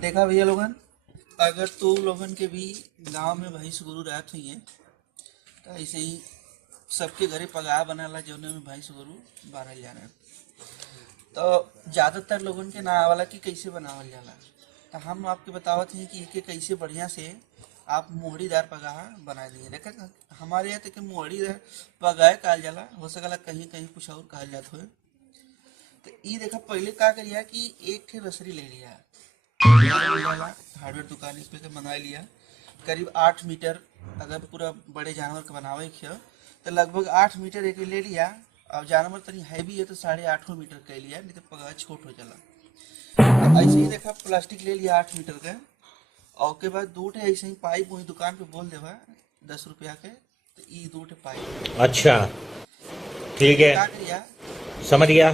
देखा भैया लोगन, अगर तो लोगन के भी गांव में भैंस गुरु रहत हुई है तो ऐसे ही सबके घरे पगार बनाला जौने में भैंस गुरु बारल जाला। तो ज्यादातर लोगन के ना आवाला कि कैसे बनावल जाला। तो हम आपके बतावत हैं कि एके कैसे बढ़िया से आप मोहड़ीदार पगाहा बना दिए। देखा हमारे यहाँ तक मोहड़ीदार पगाए कहल जाला, हो सकला कहीं कहीं कुछ और कहल जात हो। तो ई देखा पहले का करिया कि एक ठे रसरी ले लिया, हार्डवेयर दुकान इस पे से मंगा लिया। करीब 8 मीटर, अगर पूरा बड़े जानवर का बनावे के हो तो लगभग 8 मीटर एक ले लिया। अब जानवर तनी हैवी है तो 8.5 मीटर का लिया, नहीं तो पगा छोट हो जाला। तो ऐसे ही देखा प्लास्टिक ले लिया 8 मीटर का, और उसके बाद 2 ठे ऐसे ही पाइप वही दुकान पे बोल देवा 10 रुपया के, तो ई 2 ठे पाइप। अच्छा, ठीक है, का करिया, समझ गया।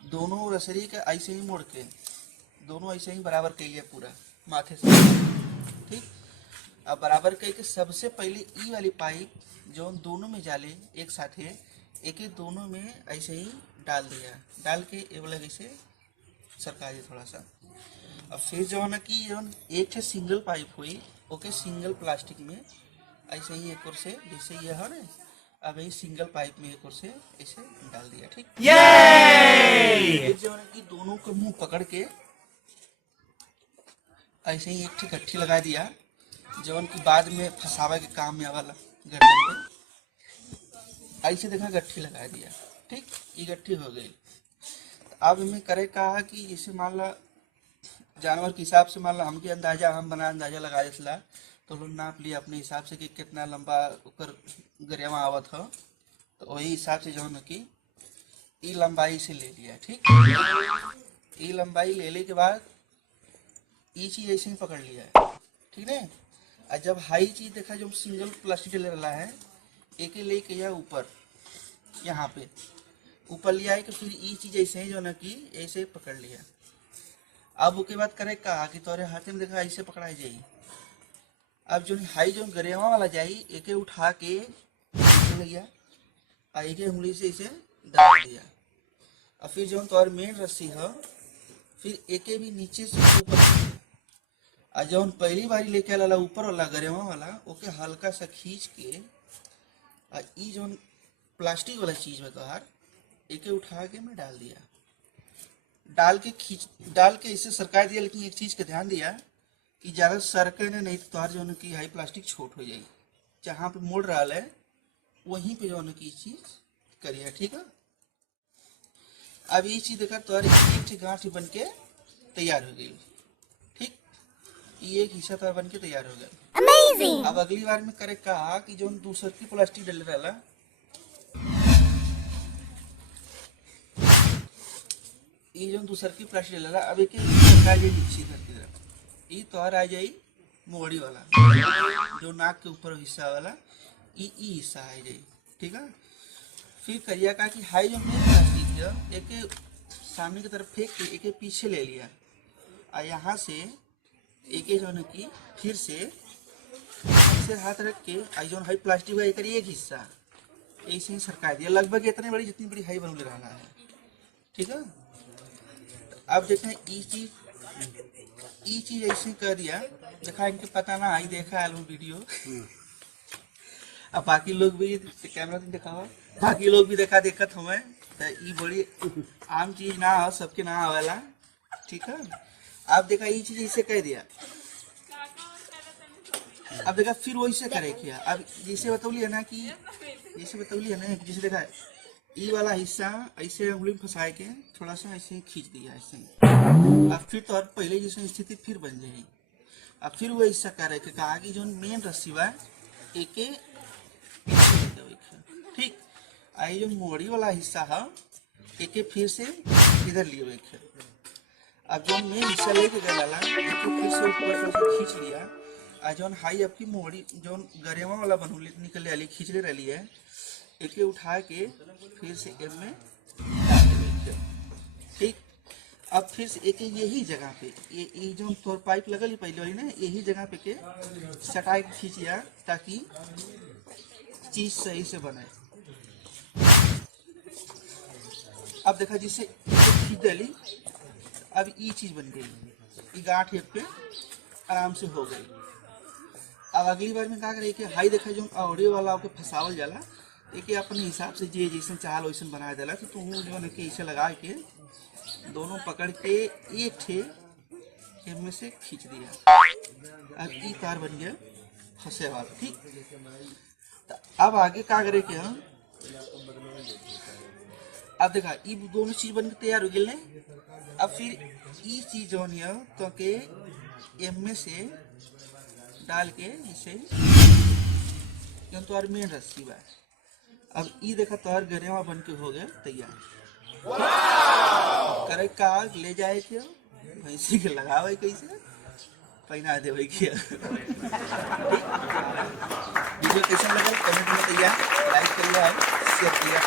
दोनों रसरी के ऐसे ही मोड़ के दोनों ऐसे ही बराबर कर लिया पूरा माथे से। ठीक, अब बराबर करके सबसे पहले ई वाली पाइप जो दोनों में जाले एक साथ है, एक एक दोनों में ऐसे ही डाल दिया। डाल के ये वाला ऐसे सरका दिया थोड़ा सा। अब फिर जो है ना कि जो एक ठे सिंगल पाइप हुई ओके सिंगल प्लास्टिक में ऐसे ही एक और से जैसे ये है ना, अब यही सिंगल पाइप में एक और से ऐसे डाल दिया। ठीक, फिर जो है ना कि दोनों को मुंह पकड़ के ऐसे ही एक ठे गट्ठी लगा दिया, जौन की बाद में फंसावे के काम में आवाला गर्दन पे। ऐसे देखा गट्ठी लगा दिया। ठीक, ये गट्ठी हो गई। अब हमें करे का है कि जैसे मान ला जानवर के हिसाब से, मान ला हमके अंदाजा हम बना अंदाजा लगा देला, तो लोग नाप लिया अपने हिसाब से कि कितना लंबा ओकर गरियावा आवत हो, तो वही हिसाब से जो है कि ई लंबाई से ले लिया। ठीक, ई लंबाई लेने के बाद ई चीज ऐसे ही पकड़ लिया है। ठीक है, और जब हाई चीज देखा जो सिंगल प्लास्टिक ले रहा है, एक लेके या ऊपर यहाँ पे ऊपर लिया है कि फिर ई चीज ऐसे ही जो ना कि ऐसे पकड़ लिया। अब उसके बाद करे कहा कि तोरे हाथ में देखा ऐसे पकड़ाई जाई। अब जो हाई जो गरेवा वाला जाई एके उठा के लिया और एक उंगली से इसे दबा दिया। और फिर जो तोर मेन रस्सी है फिर एके भी नीचे से ऊपर, और जौन पहली बारी लेके आला ऊपर वाला गरेवा वाला ओके हल्का सा खींच के, और ई जौन प्लास्टिक वाला चीज में तोहार एके उठा के मैं डाल दिया। डाल के इसे सरका दिया। लेकिन एक चीज का ध्यान दिया कि ज्यादा सरके ने नहीं तो तोहार जो कि हाई प्लास्टिक छोट हो जाएगी। जहाँ पे मोड़ रहा है वहीं पे जो की चीज करिए। ठीक है, अब ये चीज देखा तोहार एक गांठ बन के तैयार हो गई। ठीक, ये एक हिस्सा तोहार बन के तैयार हो गया। Amazing! अब अगली बार में करे कहा कि जो दूसर की प्लास्टिक डल रहा, ये जो दूसर की प्लास्टिक डल रहा, अब एक नीचे करके ये तोहर आ जाई मोड़ी वाला जो नाक के ऊपर हिस्सा वाला ई हिस्सा आ जाई। ठीक है, फिर करिया का कि हाई जो मेन प्लास्टिक है एक सामने की तरफ फेंक के एक पीछे ले लिया, और यहाँ से एक जो है कि फिर से हाथ रख के आई जो हाई प्लास्टिक है एक हिस्सा ऐसे ही सरका दिया, लगभग इतनी बड़ी जितनी बड़ी हाई बन रहा है। ठीक है, अब देखें ई चीज ऐसे कर दिया। देखा इनके पता ना आई, देखा है वीडियो। अब बाकी लोग भी कैमरा से देखा हो, बाकी लोग भी देखत हमें, तो ई बड़ी आम चीज ना हो, सबके ना आवेला। ठीक है, अब देखा ये चीज ऐसे कह दिया। अब देखा फिर वैसे करे किया। अब जैसे बतौली ना कि जैसे देखा ई वाला हिस्सा ऐसे उंगली में फंसा के थोड़ा सा ऐसे खींच दिया ऐसे। अब फिर तो पहले जैसे स्थिति फिर बन जाएगी। अब फिर वो ऐसा करे के कहा कि जो मेन रस्सी बा एके ठीक, आई जो मोड़ी वाला हिस्सा है एके फिर से इधर लिए। अब जो मेन हिस्सा लेके गया फिर से ऊपर से खींच लिया, और जो हाई आपकी मोड़ी जो गरेवा वाला बनू निकल रही खींचले रही है एके उठा के फिर से एम में डाल दे। ठीक, अब फिर से एक यही जगह पे ये जो तोर पाइप लगल ही पहले वाली ना यही जगह पे के सटाई खींचिया ताकि चीज सही से बने। अब देखा जिससे खींच डाली, अब ये चीज बन गई। ये गांठ एक पे आराम से हो गई। अब अगली बार में का करे कि हाई देखा जो ऑडियो वाला के फंसावल जाला, एक अपने हिसाब से जे जैसे चाहल वैसे बना देला। तो तू जो है कि ऐसे लगा के दोनों पकड़ के ये ठे में से खींच दिया। अब ई तार बन गया फंसे वाला, ठीक। तो अब आगे का करे कि हम अब देखा ये दोनों चीज बन के तैयार हो गए। अब फिर ये चीज जो है तो के एम में से डाल के इसे तोहर मेन रस्सी बा। अब ये देखा तोहर गरेवा बन के हो गया तैयार। करे का ले जाए के भैंसी के लगावे कैसे पहना देवे के। वीडियो कैसा लगा कमेंट में बताइए, लाइक करिए और शेयर करिए।